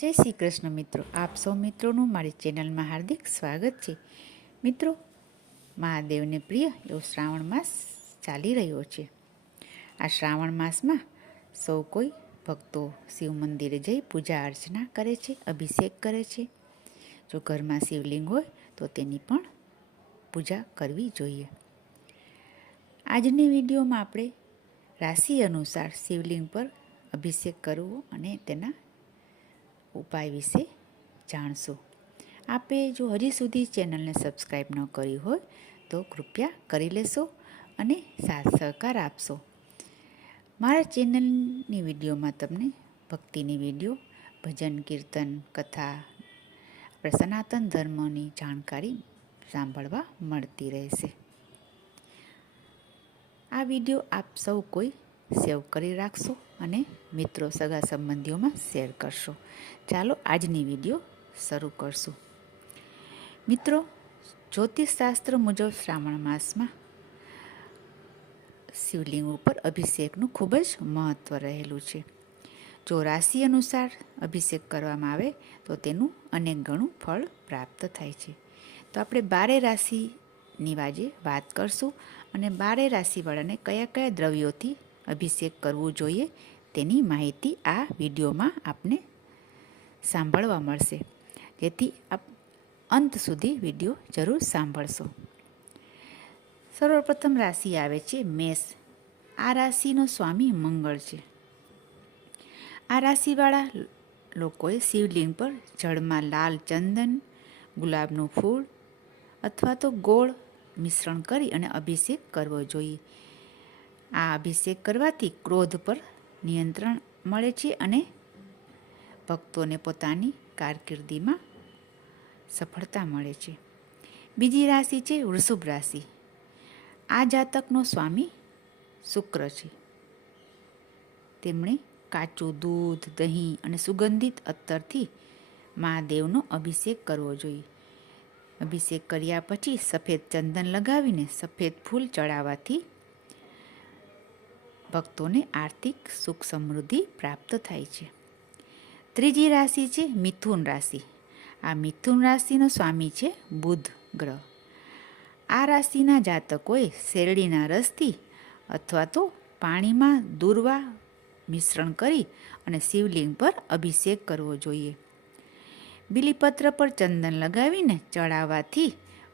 જય શ્રી કૃષ્ણ મિત્રો, આપ સૌ મિત્રોનું મારી ચેનલમાં હાર્દિક સ્વાગત છે. મિત્રો, મહાદેવને પ્રિય એવો શ્રાવણ માસ ચાલી રહ્યો છે. આ શ્રાવણ માસમાં સૌ કોઈ ભક્તો શિવ મંદિરે જઈ પૂજા અર્ચના કરે છે, અભિષેક કરે છે. જો ઘરમાં શિવલિંગ હોય તો તેની પણ પૂજા કરવી જોઈએ. આજની વિડીયોમાં આપણે રાશિ અનુસાર શિવલિંગ પર અભિષેક કરવો અને તેના ઉપાય વિશે જાણશું. આપે જો હજી સુધી ચેનલને સબસ્ક્રાઈબ ન કરી હોય તો કૃપયા કરી લેશો અને સાથ સહકાર આપશો. મારા ચેનલની વિડીયોમાં તમને ભક્તિની વિડીયો, ભજન, કીર્તન, કથા, આપણા સનાતન ધર્મની જાણકારી સાંભળવા મળતી રહેશે. આ વિડીયો આપ સૌ કોઈ સેવ કરી રાખશો અને મિત્રો, સગા સંબંધીઓમાં શેર કરશો. ચાલો આજની વિડીયો શરૂ કરશું. મિત્રો, જ્યોતિષશાસ્ત્ર મુજબ શ્રાવણ માસમાં શિવલિંગ ઉપર અભિષેકનું ખૂબ જ મહત્ત્વ રહેલું છે. જો રાશિ અનુસાર અભિષેક કરવામાં આવે તો તેનું અનેક ગણું ફળ પ્રાપ્ત થાય છે. તો આપણે 12 રાશિની આજે વાત કરશું અને 12 રાશિવાળાને કયા કયા દ્રવ્યોથી અભિષેક કરવું જોઈએ તેની માહિતી આ વિડીયોમાં આપને સાંભળવા મળશે, જેથી આપ અંત સુધી વિડીયો જરૂર સાંભળશો. સર્વપ્રથમ રાશિ આવે છે મેષ. આ રાશિનો સ્વામી મંગળ છે. આ રાશિવાળા લોકોએ શિવલિંગ પર જળમાં લાલ ચંદન, ગુલાબનું ફૂલ અથવા તો ગોળ મિશ્રણ કરી અને અભિષેક કરવો જોઈએ. આ અભિષેક કરવાથી ક્રોધ પર નિયંત્રણ મળે છે અને ભક્તોને પોતાની કારકિર્દીમાં સફળતા મળે છે. બીજી રાશિ છે વૃષભ રાશિ. આ જાતકનો સ્વામી શુક્ર છે. તેમણે કાચું દૂધ, દહીં અને સુગંધિત અત્તરથી મહાદેવનો અભિષેક કરવો જોઈએ. અભિષેક કર્યા પછી સફેદ ચંદન લગાવીને સફેદ ફૂલ ચડાવવાથી ભક્તોને આર્થિક સુખ સમૃદ્ધિ પ્રાપ્ત થાય છે. ત્રીજી રાશિ છે મિથુન રાશિ. આ મિથુન રાશિનો સ્વામી છે બુધ ગ્રહ. આ રાશિના જાતકોએ શેરડીના રસથી અથવા તો પાણીમાં દૂર્વા મિશ્રણ કરી અને શિવલિંગ પર અભિષેક કરવો જોઈએ. બીલીપત્ર પર ચંદન લગાવીને ચડાવવાથી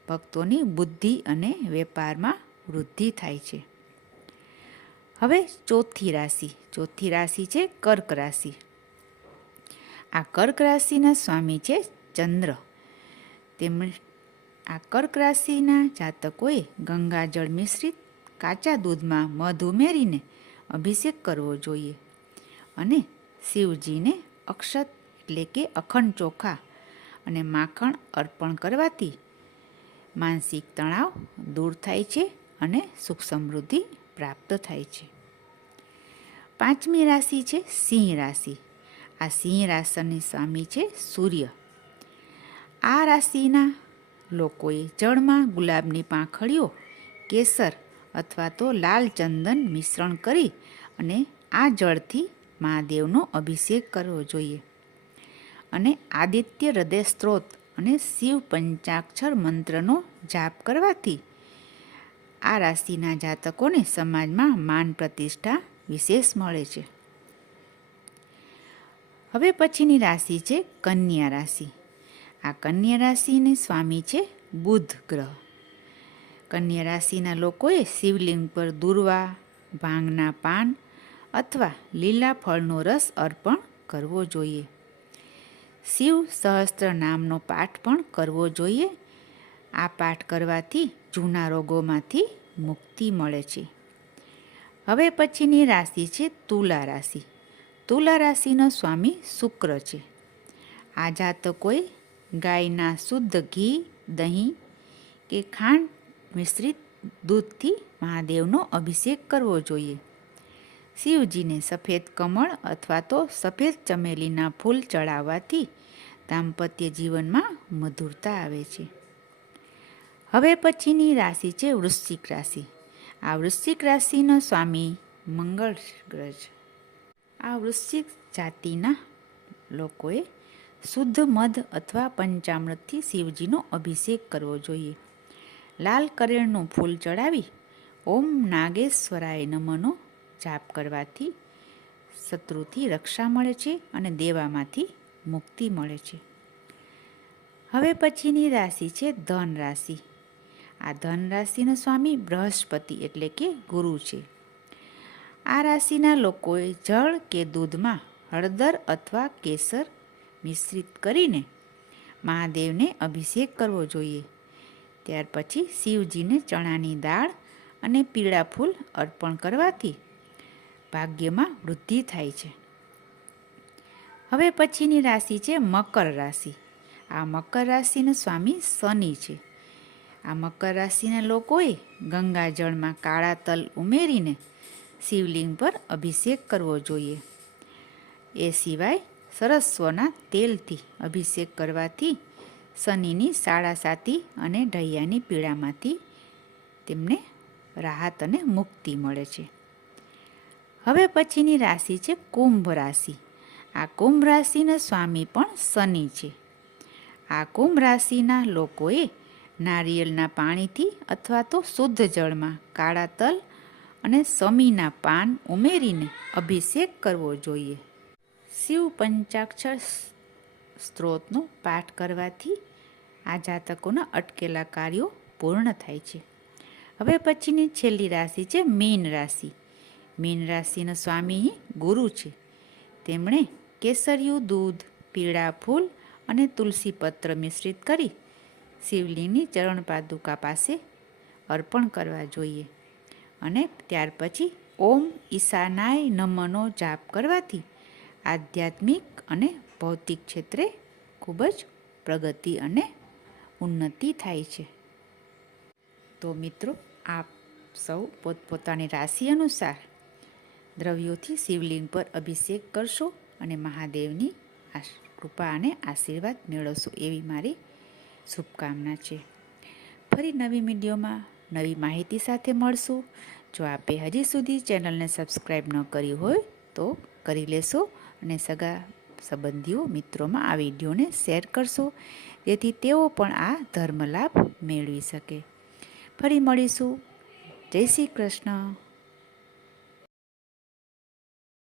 ભક્તોની બુદ્ધિ અને વેપારમાં વૃદ્ધિ થાય છે. હવે ચોથી રાશિ છે કર્ક રાશિ. આ કર્ક રાશિના સ્વામી છે ચંદ્ર. તેમણે આ કર્ક રાશિના જાતકોએ ગંગાજળ મિશ્રિત કાચા દૂધમાં મધ ઉમેરીને અભિષેક કરવો જોઈએ અને શિવજીને અક્ષત એટલે કે અખંડ ચોખા અને માખણ અર્પણ કરવાથી માનસિક તણાવ દૂર થાય છે અને સુખ સમૃદ્ધિ પ્રાપ્ત થાય છે. પાંચમી રાશિ છે સિંહ રાશિ. આ સિંહ રાશિની સ્વામી છે સૂર્ય. આ રાશિના લોકોએ જળમાં ગુલાબની પાંખડીઓ, કેસર અથવા તો લાલ ચંદન મિશ્રણ કરી અને આ જળથી મહાદેવનો અભિષેક કરવો જોઈએ અને આદિત્ય હૃદય સ્ત્રોત અને શિવ પંચાક્ષર મંત્રનો જાપ કરવાથી આ રાશિના જાતકોને સમાજમાં માન પ્રતિષ્ઠા વિશેષ મળે છે. હવે પછીની રાશિ છે કન્યા રાશિ. આ કન્યા રાશિની સ્વામી છે બુધ ગ્રહ. કન્યા રાશિના લોકોએ શિવલિંગ પર દૂર્વા, ભાંગના પાન અથવા લીલા ફળનો રસ અર્પણ કરવો જોઈએ. શિવ સહસ્ત્ર નામનો પાઠ પણ કરવો જોઈએ. આ પાઠ કરવાથી જૂના રોગોમાંથી મુક્તિ મળે છે. હવે પછીની રાશિ છે તુલા રાશિ. તુલા રાશિનો સ્વામી શુક્ર છે. આ જાતકોએ ગાયના શુદ્ધ ઘી, દહીં કે ખાંડ મિશ્રિત દૂધથી મહાદેવનો અભિષેક કરવો જોઈએ. શિવજીને સફેદ કમળ અથવા તો સફેદ ચમેલીના ફૂલ ચડાવવાથી દાંપત્ય જીવનમાં મધુરતા આવે છે. હવે પછીની રાશિ છે વૃશ્ચિક રાશિ. આ વૃશ્ચિક રાશિનો સ્વામી મંગળ ગ્રહ છે. આ વૃશ્ચિક જાતિના લોકોએ શુદ્ધ મધ અથવા પંચામૃતથી શિવજીનો અભિષેક કરવો જોઈએ. લાલ કરેણનું ફૂલ ચડાવી ઓમ નાગેશ્વરાય નમઃનો જાપ કરવાથી શત્રુથી રક્ષા મળે છે અને દેવામાંથી મુક્તિ મળે છે. હવે પછીની રાશિ છે ધન રાશિ. આ ધન રાશિનો સ્વામી બૃહસ્પતિ એટલે કે ગુરુ છે. આ રાશિના લોકોએ જળ કે દૂધમાં હળદર અથવા કેસર મિશ્રિત કરીને મહાદેવને અભિષેક કરવો જોઈએ. ત્યાર પછી શિવજીને ચણાની દાળ અને પીળા ફૂલ અર્પણ કરવાથી ભાગ્યમાં વૃદ્ધિ થાય છે. હવે પછીની રાશિ છે મકર રાશિ. આ મકર રાશિનો સ્વામી શનિ છે. આ મકર રાશિના લોકોએ ગંગાજળમાં કાળા તલ ઉમેરીને શિવલિંગ પર અભિષેક કરવો જોઈએ. એ સિવાય સરસ્વના તેલથી અભિષેક કરવાથી શનિની સાડાસાતી અને ઢૈયાની પીડામાંથી તેમને રાહત અને મુક્તિ મળે છે. હવે પછીની રાશિ છે કુંભ રાશિ. આ કુંભ રાશિના સ્વામી પણ શનિ છે. આ કુંભ રાશિના લોકોએ નારિયેળના પાણીથી અથવા તો શુદ્ધ જળમાં કાળા તલ અને શમીના પાન ઉમેરીને અભિષેક કરવો જોઈએ. શિવ પંચાક્ષર સ્ત્રોતનો પાઠ કરવાથી આ જાતકોના અટકેલા કાર્યો પૂર્ણ થાય છે. હવે પછીની છેલ્લી રાશિ છે મીન રાશિ. મીન રાશિનો સ્વામી ગુરુ છે. તેમણે કેસરિયું દૂધ, પીળા ફૂલ અને તુલસી પત્ર મિશ્રિત કરી શિવલિંગની ચરણ પાદુકા પાસે અર્પણ કરવા જોઈએ અને ત્યાર પછી ઓમ ઈશાનાય નમઃનો જાપ કરવાથી આધ્યાત્મિક અને ભૌતિક ક્ષેત્રે ખૂબ જ પ્રગતિ અને ઉન્નતિ થાય છે. તો મિત્રો, આપ સૌ પોતપોતાની રાશિ અનુસાર દ્રવ્યોથી શિવલિંગ પર અભિષેક કરશો અને મહાદેવની કૃપા અને આશીર્વાદ મેળવશો એવી મારી શુભકામના છે. ફરી નવી વિડીયોમાં નવી માહિતી સાથે મળશું. જો આપે હજી સુધી ચેનલને સબસ્ક્રાઈબ ન કરી હોય તો કરી લેશો અને સગા સંબંધીઓ મિત્રોમાં આ વિડીયોને શેર કરશો, જેથી તેઓ પણ આ ધર્મ લાભ મેળવી શકે. ફરી મળીશું. જય શ્રી કૃષ્ણ.